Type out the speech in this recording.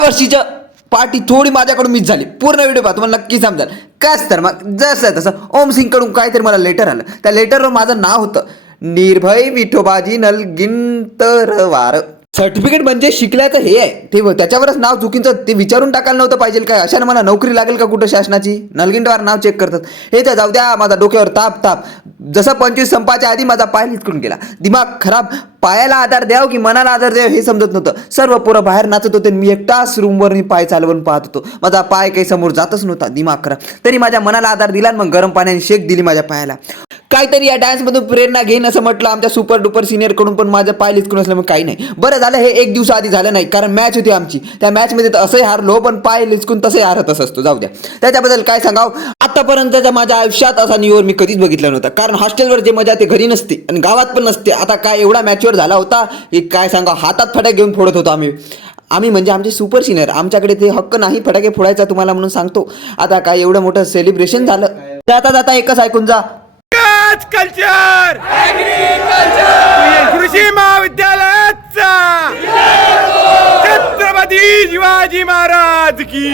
वर्षीच्या पार्टी थोडी माझ्याकडून मिस झाली. पूर्ण व्हिडिओ पहा, तुम्हाला नक्की समजाल. काच तर मग जसं तसं ओम सिंग कडून काहीतरी मला लेटर आलं. त्या लेटरवर माझं नाव होतं निर्भय विठोबाजी नलगिंतरवार. सर्टिफिकेट म्हणजे शिकल्याचं हे आहे ते, त्याच्यावरच नाव चुकीचं ते विचारून टाकायला नव्हतं पाहिजे काय. अशाने मला नोकरी लागेल का कुठं शासनाची. नलगिंटवार नाव चेक करतात. हे तर जाऊ द्या, माझा डोक्यावर ताप. जसं 25 संपाच्या आधी माझा पाय हिसकून गेला. दिमाग खराब. पायाला आधार द्याव की मनाला आधार द्याव हे समजत नव्हतं. सर्व पोरं बाहेर नाचत होते, मी एकटाच रूमवर पाय चालवून पाहत होतो. माझा पाय काही समोर जातच नव्हता. दिमाग खराब. तरी माझ्या मनाला आधार दिला, मग गरम पाण्याने शेक दिली माझ्या पायाला. काहीतरी या डान्समधून प्रेरणा घेईन असं म्हटलं आमच्या सुपर डुपर सिनियर कडून, पण माझं पाय लिचकून असलं मग काही नाही. बरं झालं हे एक दिवसा आधी झालं नाही, कारण मॅच होती आमची. त्या मॅचमध्ये तर असंही हारलो, पण पाय लिचकून तसंही हारतच असतो. जाऊ द्या, त्याच्याबद्दल काय सांगाव. आतापर्यंतच्या माझ्या आयुष्यात असा न्यू इयर मी कधीच बघितला नव्हता, कारण हॉस्टेलवर जे मजा ते घरी नसते आणि गावात पण नसते. आता काय एवढा मॅचवर झाला होता की काय सांगा, हातात फटाके घेऊन फोडत होतो आम्ही म्हणजे आमचे सुपर सिनियर. आमच्याकडे ते हक्क नाही फटाके फोडायचा तुम्हाला, म्हणून सांगतो. आता काय एवढं मोठं सेलिब्रेशन झालं. जाता एकच ऐकून जा. कल्चर कृषी महाविद्यालयाचा छत्रपती शिवाजी महाराज की